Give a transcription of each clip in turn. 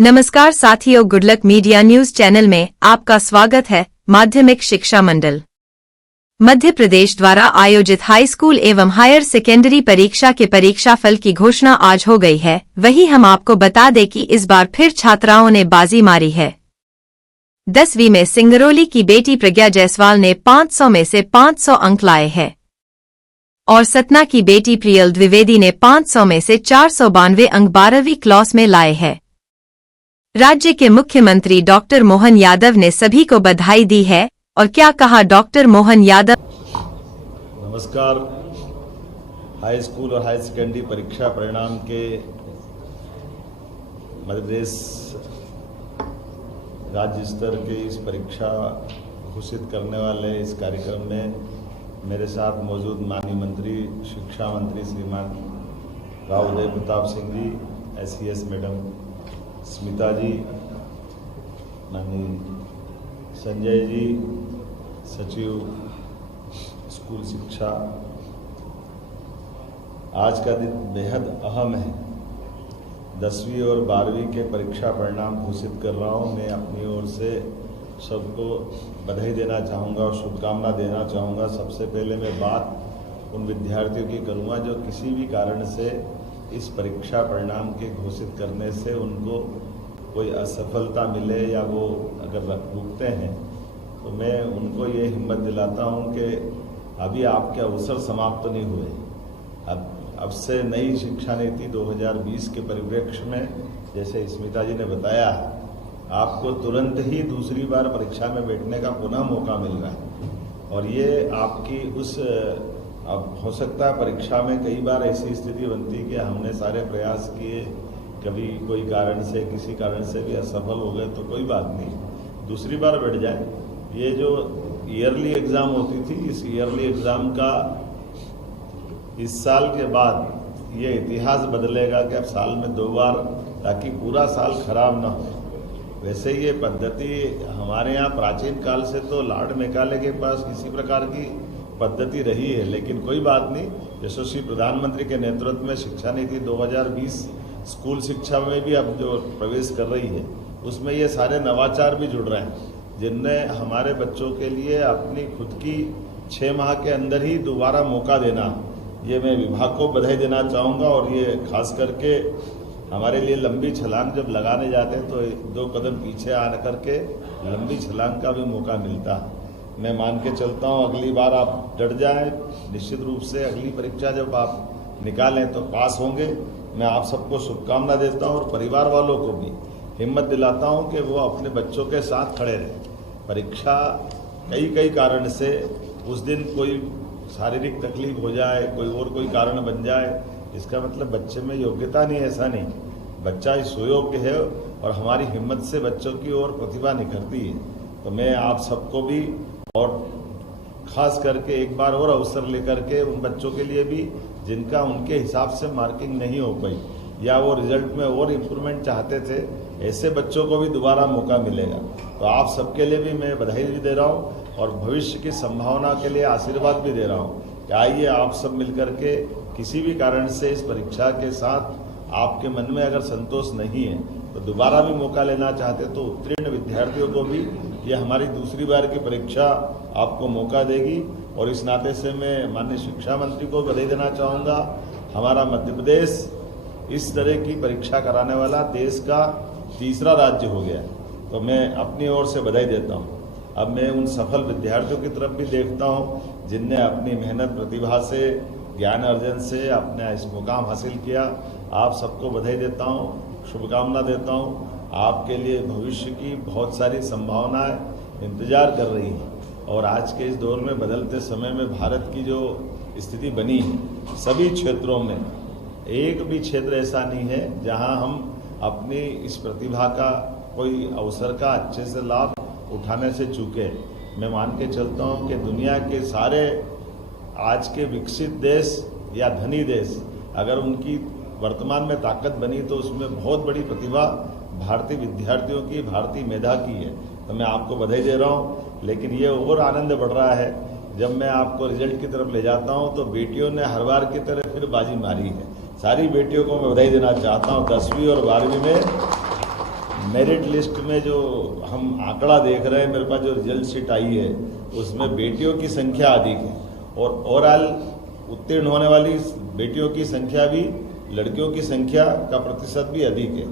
नमस्कार साथियों, good luck media news channel में आपका स्वागत है। माध्यमिक शिक्षा मंडल मध्य प्रदेश द्वारा आयोजित हाई स्कूल एवं हायर सेकेंडरी परीक्षा के परीक्षा फल की घोषणा आज हो गई है। वहीं हम आपको बता दें कि इस बार फिर छात्राओं ने बाजी मारी है। 10वीं में सिंगरौली की बेटी प्रज्ञा जायसवाल ने 500 में से 500 अंक लाए हैं और सतना की बेटी प्रियल द्विवेदी ने 500 में से 492 अंक 12वीं क्लास में लाए हैं। राज्य के मुख्यमंत्री डॉक्टर मोहन यादव ने सभी को बधाई दी है और क्या कहा डॉक्टर मोहन यादव। नमस्कार। हाई स्कूल और हायर सेकेंडरी परीक्षा परिणाम के मध्य प्रदेश राज्य स्तर के इस परीक्षा घोषित करने वाले इस कार्यक्रम में मेरे साथ मौजूद माननीय मंत्री शिक्षा मंत्री श्रीमान राव उदय प्रताप सिंह जी, SES मैडम स्मिता जी, माननीय संजय जी, सचिव स्कूल शिक्षा। आज का दिन बेहद अहम है। 10वीं और 12वीं के परीक्षा परिणाम घोषित कर रहा हूँ। मैं अपनी ओर से सबको बधाई देना चाहूँगा और शुभकामना देना चाहूँगा। सबसे पहले मैं बात उन विद्यार्थियों की करूँगा जो किसी भी कारण से इस परीक्षा परिणाम के घोषित करने से उनको कोई असफलता मिले या वो अगर रुकते हैं तो मैं उनको ये हिम्मत दिलाता हूँ कि अभी आपके अवसर समाप्त नहीं हुए। अब से नई शिक्षा नीति 2020 के परिप्रेक्ष्य में, जैसे स्मिता जी ने बताया, आपको तुरंत ही दूसरी बार परीक्षा में बैठने का पुनः मौका मिल रहा है और ये आपकी उस अब हो सकता है परीक्षा में कई बार ऐसी स्थिति बनती है कि हमने सारे प्रयास किए, कभी कोई कारण से किसी कारण से भी असफल हो गए तो कोई बात नहीं, दूसरी बार बैठ जाए। ये जो ईयरली एग्ज़ाम होती थी, इस ईयरली एग्ज़ाम का इस साल के बाद ये इतिहास बदलेगा कि अब साल में 2 बार, ताकि पूरा साल खराब ना हो। वैसे ये पद्धति हमारे यहाँ प्राचीन काल से तो लॉर्ड मैकाले के पास इसी प्रकार की पद्धति रही है, लेकिन कोई बात नहीं। यशस्वी प्रधानमंत्री के नेतृत्व में शिक्षा नीति 2020 स्कूल शिक्षा में भी अब जो प्रवेश कर रही है, उसमें ये सारे नवाचार भी जुड़ रहे हैं, जिनने हमारे बच्चों के लिए अपनी खुद की 6 माह के अंदर ही दोबारा मौका देना, ये मैं विभाग को बधाई देना चाहूँगा। और ये खास करके हमारे लिए लंबी छलांग जब लगाने जाते हैं तो 2 कदम पीछे आ करके लंबी छलांग का भी मौका मिलता है। मैं मान के चलता हूँ अगली बार आप डट जाएं, निश्चित रूप से अगली परीक्षा जब आप निकालें तो पास होंगे। मैं आप सबको शुभकामना देता हूँ और परिवार वालों को भी हिम्मत दिलाता हूँ कि वो अपने बच्चों के साथ खड़े रहें। परीक्षा कई कारण से उस दिन कोई शारीरिक तकलीफ हो जाए, कोई कारण बन जाए, इसका मतलब बच्चे में योग्यता नहीं, ऐसा नहीं। बच्चा इस सुयोग्य है और हमारी हिम्मत से बच्चों की ओर प्रतिभा निखरती है। तो मैं आप सबको भी और खास करके एक बार और अवसर लेकर के उन बच्चों के लिए भी जिनका उनके हिसाब से मार्किंग नहीं हो पाई या वो रिजल्ट में और इम्प्रूवमेंट चाहते थे, ऐसे बच्चों को भी दोबारा मौका मिलेगा। तो आप सबके लिए भी मैं बधाई भी दे रहा हूँ और भविष्य की संभावना के लिए आशीर्वाद भी दे रहा हूँ कि आइए आप सब मिलकर के किसी भी कारण से इस परीक्षा के साथ आपके मन में अगर संतोष नहीं है तो दोबारा भी मौका लेना चाहते तो उत्तीर्ण विद्यार्थियों को भी ये हमारी दूसरी बार की परीक्षा आपको मौका देगी। और इस नाते से मैं माननीय शिक्षा मंत्री को बधाई देना चाहूँगा। हमारा मध्य प्रदेश इस तरह की परीक्षा कराने वाला देश का तीसरा राज्य हो गया, तो मैं अपनी ओर से बधाई देता हूँ। अब मैं उन सफल विद्यार्थियों की तरफ भी देखता हूँ जिनने अपनी मेहनत प्रतिभा से, ज्ञान अर्जन से अपने इस मुकाम हासिल किया। आप सबको बधाई देता हूँ, शुभकामना देता हूँ। आपके लिए भविष्य की बहुत सारी संभावनाएं इंतजार कर रही हैं और आज के इस दौर में बदलते समय में भारत की जो स्थिति बनी है, सभी क्षेत्रों में एक भी क्षेत्र ऐसा नहीं है जहां हम अपनी इस प्रतिभा का, कोई अवसर का अच्छे से लाभ उठाने से चूके। मैं मान के चलता हूं कि दुनिया के सारे आज के विकसित देश या धनी देश अगर उनकी वर्तमान में ताकत बनी तो उसमें बहुत बड़ी प्रतिभा भारतीय विद्यार्थियों की, भारतीय मेधा की है। तो मैं आपको बधाई दे रहा हूँ। लेकिन ये और आनंद बढ़ रहा है जब मैं आपको रिजल्ट की तरफ ले जाता हूँ तो बेटियों ने हर बार की तरह फिर बाजी मारी है। सारी बेटियों को मैं बधाई देना चाहता हूँ। 10वीं और 12वीं में मेरिट लिस्ट में जो हम आंकड़ा देख रहे हैं, मेरे पास जो रिजल्ट शीट आई है उसमें बेटियों की संख्या अधिक है और ओवरऑल उत्तीर्ण होने वाली बेटियों की संख्या भी, लड़कियों की संख्या का प्रतिशत भी अधिक है।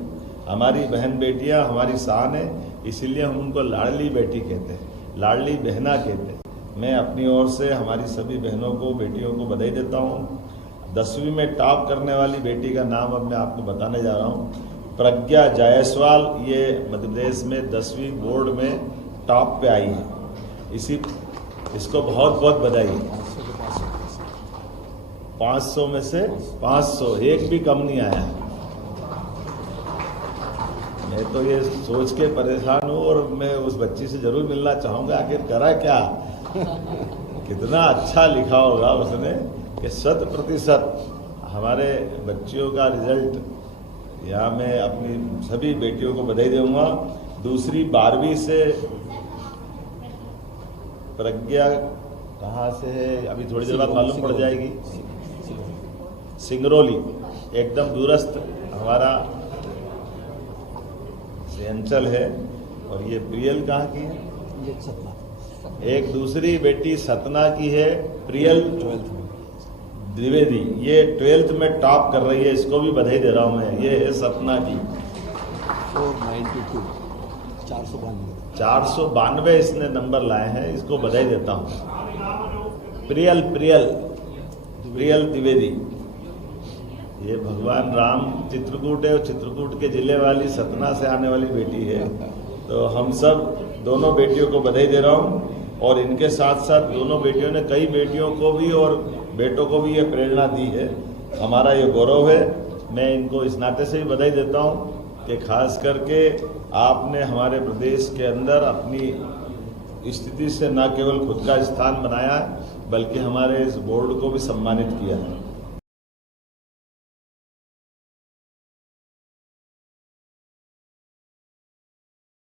हमारी बहन बेटियां हमारी शान है, इसीलिए हम उनको लाडली बेटी कहते हैं, लाडली बहना कहते हैं। मैं अपनी ओर से हमारी सभी बहनों को, बेटियों को बधाई देता हूँ। 10वीं में टॉप करने वाली बेटी का नाम अब मैं आपको बताने जा रहा हूँ, प्रज्ञा जायसवाल। ये मध्य प्रदेश में 10वीं बोर्ड में टॉप पे आई है, इसको बहुत बहुत बधाई। 500 में से 500, एक भी कम नहीं आया। मैं तो ये सोच के परेशान हूँ और मैं उस बच्ची से जरूर मिलना चाहूँगा, आखिर करा क्या, कितना अच्छा लिखा होगा उसने कि 100% हमारे बच्चियों का रिजल्ट। यहाँ मैं अपनी सभी बेटियों को बधाई दूंगा। दूसरी 12वीं से प्रज्ञा कहाँ से है अभी थोड़ी देर बाद मालूम पड़ जाएगी। सिंगरौली, एकदम दूरस्थ हमारा अंचल है। और ये प्रियल कहाँ की है? एक दूसरी बेटी सतना की है, प्रियल द्विवेदी। ये 12th में टॉप कर रही है, इसको भी बधाई दे रहा हूं मैं। ये है सतना की 492 इसने नंबर लाए हैं, इसको बधाई देता हूं। प्रियल द्विवेदी, ये भगवान राम चित्रकूट है और चित्रकूट के जिले वाली सतना से आने वाली बेटी है। तो हम सब दोनों बेटियों को बधाई दे रहा हूं। और इनके साथ साथ दोनों बेटियों ने कई बेटियों को भी और बेटों को भी ये प्रेरणा दी है। हमारा ये गौरव है। मैं इनको इस नाते से भी बधाई देता हूँ कि खास करके आपने हमारे प्रदेश के अंदर अपनी स्थिति से न केवल खुद का स्थान बनाया है, बल्कि हमारे इस बोर्ड को भी सम्मानित किया है।